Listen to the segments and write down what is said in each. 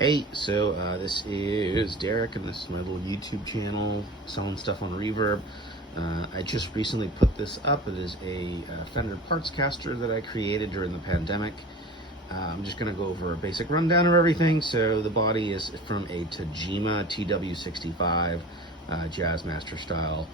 Hey, so this is Derek, and this is my little YouTube channel selling stuff on Reverb. I just recently put this up. It is a Fender Partscaster that I created during the pandemic. I'm just going to go over a basic rundown of everything. So the body is from a Tagima TW65 Jazzmaster style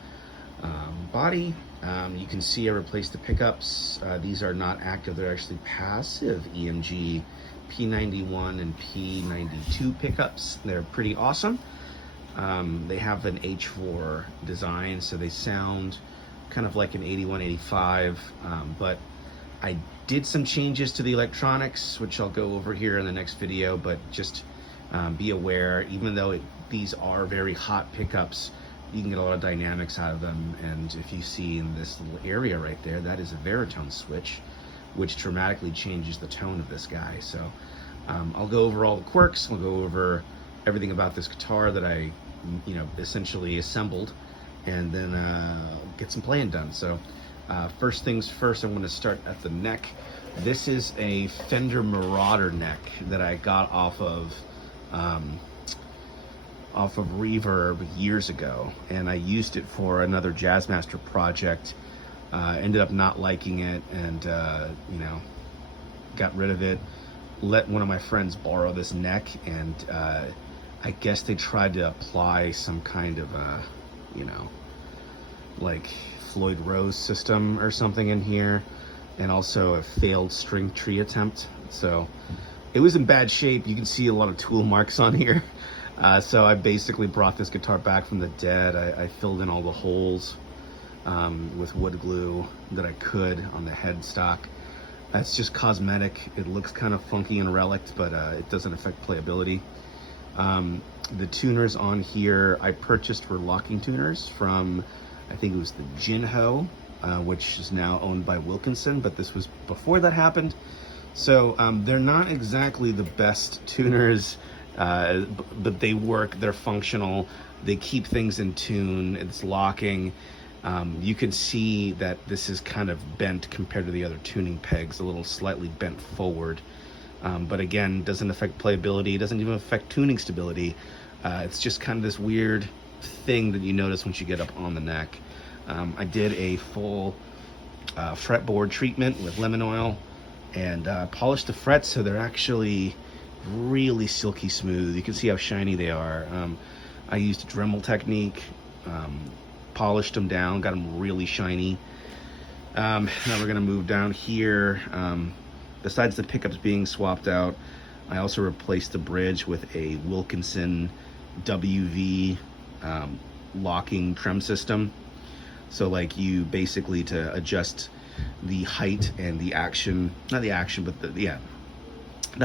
body. You can see I replaced the pickups. These are not active, they're actually passive EMG P91 and P92 pickups. They're pretty awesome. They have an H4 design, so they sound kind of like an 81, 85, but I did some changes to the electronics, which I'll go over here in the next video, but just be aware, even though these are very hot pickups, you can get a lot of dynamics out of them. And if you see in this little area right there, that is a Veritone switch, which dramatically changes the tone of this guy. So I'll go over all the quirks. I'll go over everything about this guitar that I, essentially assembled, and then get some playing done. So first things first, I'm going to start at the neck. This is a Fender Marauder neck that I got off of Reverb years ago, and I used it for another Jazzmaster project. Ended up not liking it, and got rid of it. Let one of my friends borrow this neck, and I guess they tried to apply some kind of like Floyd Rose system or something in here, and also a failed string tree attempt. So it was in bad shape. You can see a lot of tool marks on here. So I basically brought this guitar back from the dead. I filled in all the holes with wood glue that I could on the headstock. That's just cosmetic. It looks kind of funky and relict, but it doesn't affect playability. The tuners on here I purchased were locking tuners from, I think it was the Jinho, which is now owned by Wilkinson, but this was before that happened. So they're not exactly the best tuners, but they work, they're functional, they keep things in tune, it's locking. You can see that this is kind of bent compared to the other tuning pegs, a little slightly bent forward. But again, doesn't affect playability, doesn't even affect tuning stability. It's just kind of this weird thing that you notice once you get up on the neck. I did a full fretboard treatment with lemon oil and polished the frets, so they're actually really silky smooth. You can see how shiny they are. I used a Dremel technique, polished them down, got them really shiny. Now we're gonna move down here. Besides the pickups being swapped out, I also replaced the bridge with a Wilkinson WV locking trim system. So like you basically, to adjust the height and the action, not the action, but the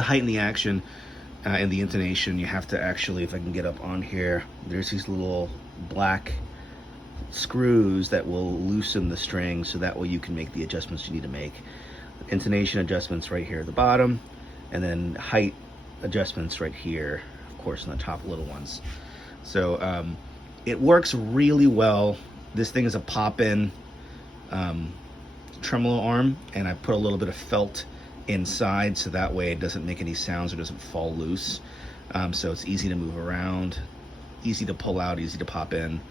height and the action and the intonation, you have to actually, if I can get up on here, there's these little black screws that will loosen the string, so that way you can make the adjustments you need to make. Intonation adjustments right here at the bottom, and then height adjustments right here, of course, on the top little ones. So it works really well. This thing is a pop-in tremolo arm, and I put a little bit of felt inside, so that way it doesn't make any sounds or doesn't fall loose. So it's easy to move around, easy to pull out, easy to pop in.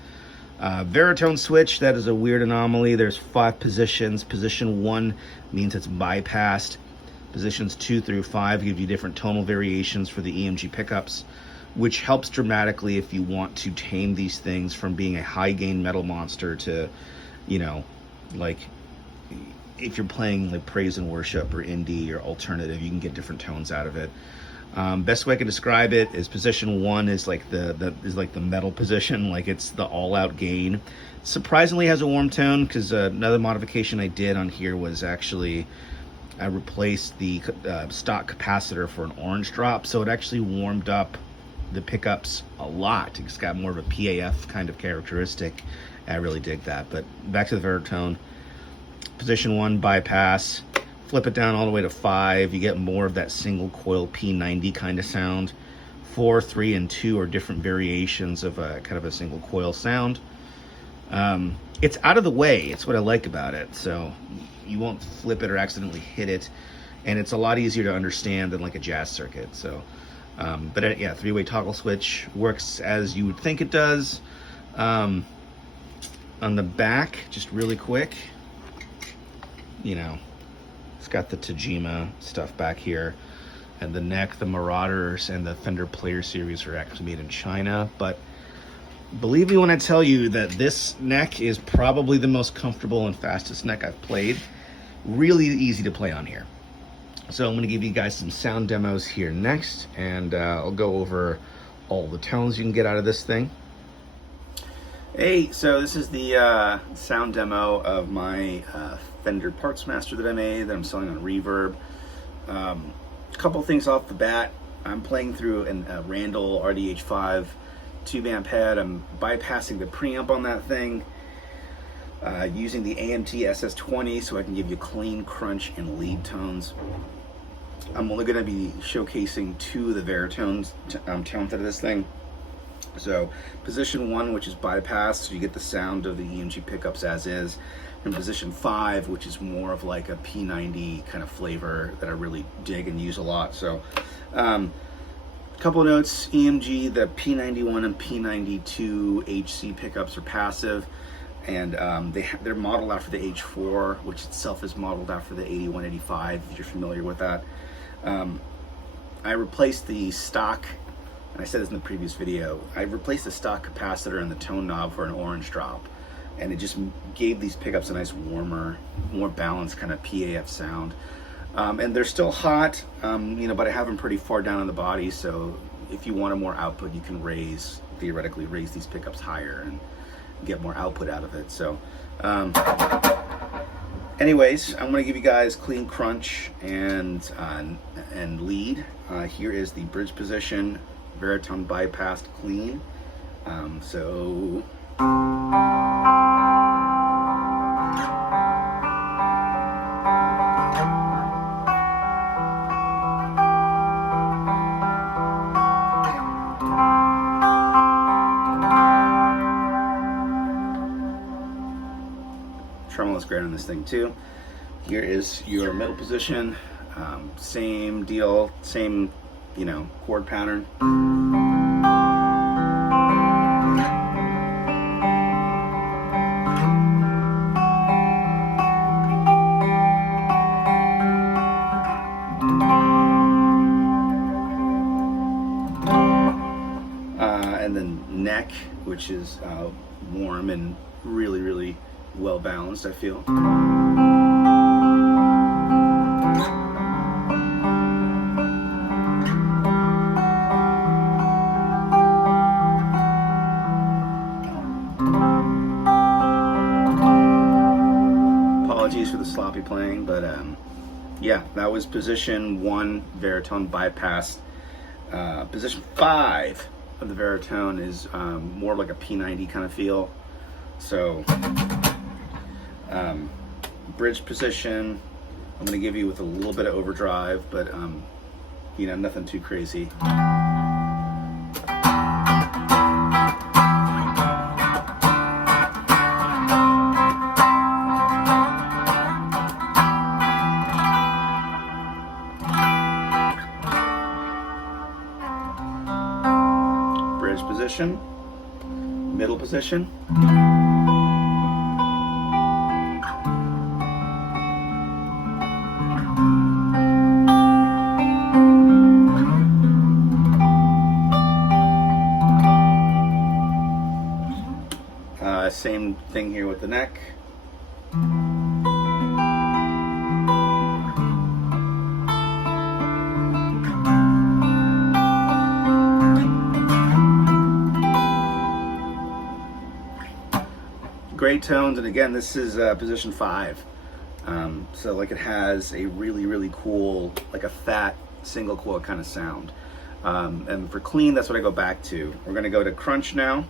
Veritone switch, that is a weird anomaly. There's 5 positions. Position 1 means it's bypassed. Positions 2 through 5 give you different tonal variations for the EMG pickups, which helps dramatically if you want to tame these things from being a high gain metal monster to, like if you're playing like praise and worship or indie or alternative, you can get different tones out of it. Best way I can describe it is position 1 is like the metal position, like it's the all-out gain. Surprisingly has a warm tone, because another modification I did on here was actually I replaced the stock capacitor for an orange drop, so it actually warmed up the pickups a lot. It's got more of a PAF kind of characteristic. I really dig that. But back to the Veritone. Position 1 bypass. Flip it down all the way to 5, you get more of that single coil P90 kind of sound. 4, 3, and 2 are different variations of a kind of a single coil sound. It's out of the way, it's what I like about it. So you won't flip it or accidentally hit it, and it's a lot easier to understand than like a jazz circuit. So Yeah, three-way toggle switch works as you would think it does. On the back, just really quick, you know, it's got the Tagima stuff back here, and the neck, the Marauders and the Fender Player Series are actually made in China. But believe me when I tell you that this neck is probably the most comfortable and fastest neck I've played. Really easy to play on here. So I'm going to give you guys some sound demos here next, and I'll go over all the tones you can get out of this thing. Hey, so this is the sound demo of my Fender Partsmaster that I made, that I'm selling on Reverb. A couple things off the bat. I'm playing through a Randall RDH5 tube amp head. I'm bypassing the preamp on that thing, using the AMT SS20 so I can give you clean crunch and lead tones. I'm only going to be showcasing two of the Veritones tones out of this thing. So position 1, which is bypassed, so you get the sound of the EMG pickups as is, and position 5, which is more of like a P90 kind of flavor that I really dig and use a lot. So couple of notes: EMG, the P91 and P92 HC pickups are passive, and they're modeled after the H4, which itself is modeled after the 8185, if you're familiar with that. I replaced the stock, and I said this in the previous video, I replaced the stock capacitor and the tone knob for an orange drop, and it just gave these pickups a nice warmer, more balanced kind of PAF sound. And they're still hot, you know, but I have them pretty far down on the body, so if you want more output, you can theoretically raise these pickups higher and get more output out of it. So anyways, I'm going to give you guys clean crunch and lead. Here is the bridge position, Veritone bypassed clean. So tremolo's great on this thing too. Here is your middle position, same deal, same, you know, chord pattern. And then neck, which is warm and really well balanced, I feel. Apologies for the sloppy playing, but yeah, that was position 1, Veritone bypassed. Position 5 of the Veritone is more like a P90 kind of feel. So bridge position, I'm going to give you with a little bit of overdrive, but you know, nothing too crazy. Bridge position, middle position. Same thing here with the neck. Great tones, and again, this is position 5. So like it has a really cool, like a fat single coil kind of sound. And for clean, that's what I go back to. We're going to go to crunch now.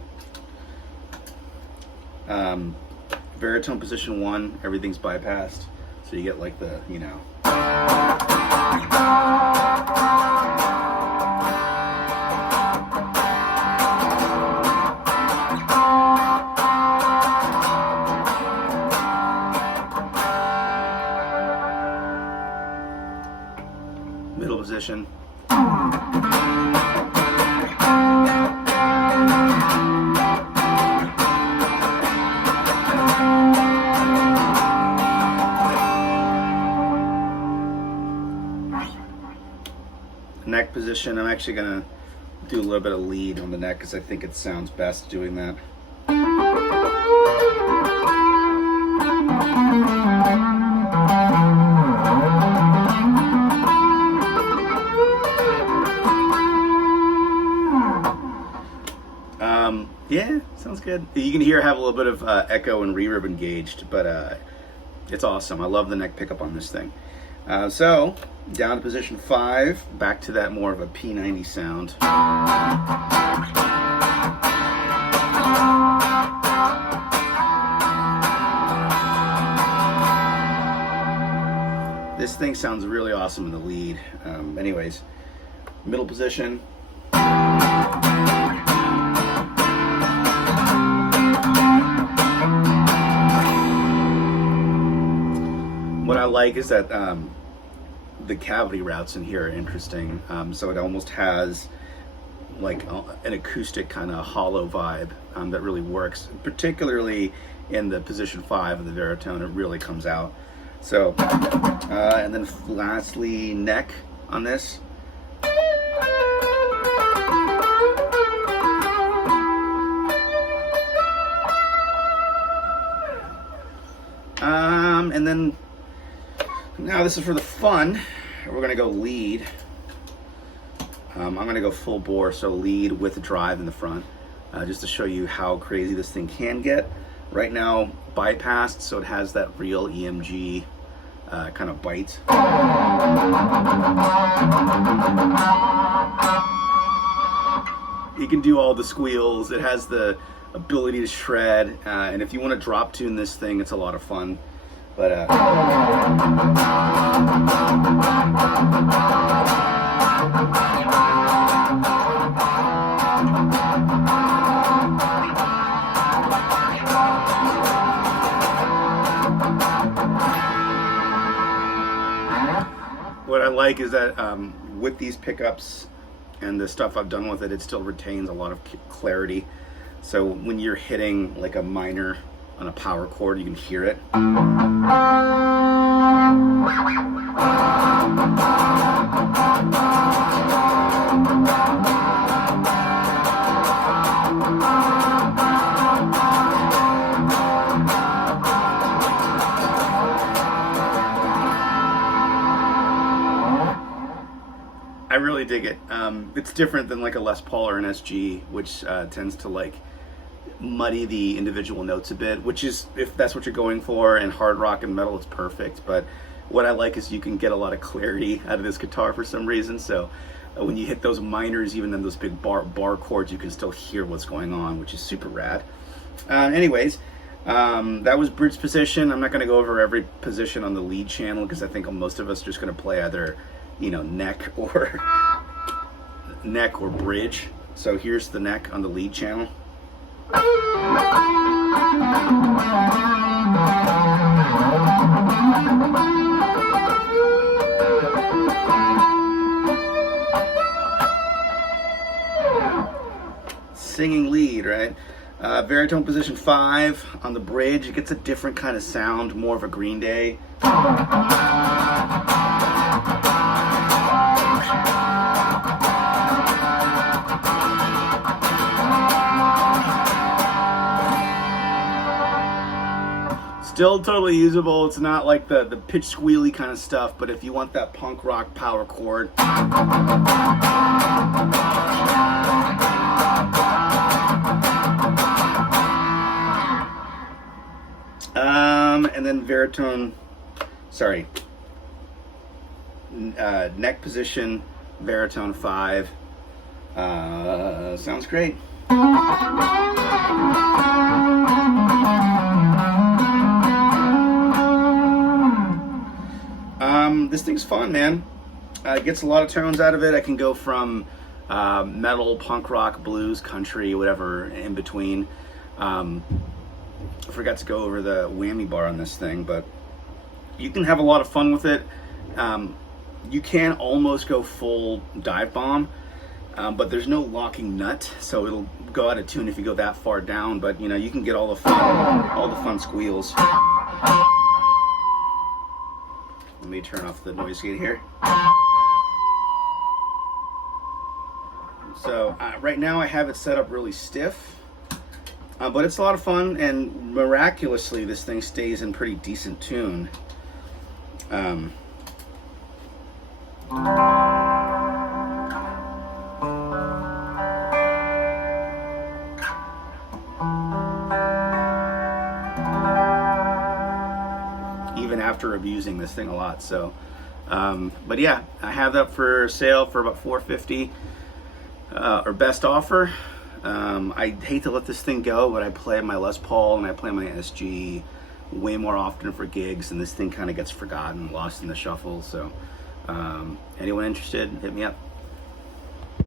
Veritone position 1, everything's bypassed, so you get like the, you know. Middle position. position. I'm actually gonna do a little bit of lead on the neck because I think it sounds best doing that. Yeah, sounds good. You can hear I have a little bit of echo and reverb engaged, but it's awesome. I love the neck pickup on this thing. So down to position 5, back to that more of a P90 sound. This thing sounds really awesome in the lead. Anyways, middle position. What I like is that the cavity routes in here are interesting. So it almost has like an acoustic kind of hollow vibe that really works, particularly in the position 5 of the Veritone. It really comes out. So, and then lastly, neck on this. And then now this is for the fun. We're gonna go lead. I'm gonna go full bore, so lead with drive in the front, just to show you how crazy this thing can get. Right now, bypassed, so it has that real EMG kind of bite. You can do all the squeals. It has the ability to shred, and if you want to drop tune this thing, it's a lot of fun. But what I like is that with these pickups and the stuff I've done with it, it still retains a lot of clarity. So when you're hitting like a minor on a power chord, you can hear it. I really dig it. It's different than like a Les Paul or an SG, which tends to like muddy the individual notes a bit, which is, if that's what you're going for, and hard rock and metal, it's perfect. But what I like is you can get a lot of clarity out of this guitar for some reason. So when you hit those minors, even in those big bar chords, you can still hear what's going on, which is super rad. Anyways, that was bridge position. I'm not going to go over every position on the lead channel because I think most of us are just going to play either, you know, neck or bridge. So here's the neck on the lead channel. Singing lead, right? Veritone position 5 on the bridge. It gets a different kind of sound, more of a Green Day. Still totally usable. It's not like the pitch squealy kind of stuff, but if you want that punk rock power chord. And then Veritone, sorry, neck position, Veritone 5. Sounds great. This thing's fun, man. It gets a lot of tones out of it. I can go from metal, punk rock, blues, country, whatever in between. I forgot to go over the whammy bar on this thing, but you can have a lot of fun with it. You can almost go full dive bomb, but there's no locking nut, so it'll go out of tune if you go that far down. But you know, you can get all the fun squeals. Let me turn off the noise gate here. So right now I have it set up really stiff, but it's a lot of fun, and miraculously this thing stays in pretty decent tune. Even after abusing this thing a lot. So but yeah, I have that for sale for about $450, or best offer. I hate to let this thing go, but I play my Les Paul and I play my SG way more often for gigs, and this thing kind of gets forgotten, lost in the shuffle. So anyone interested, hit me up.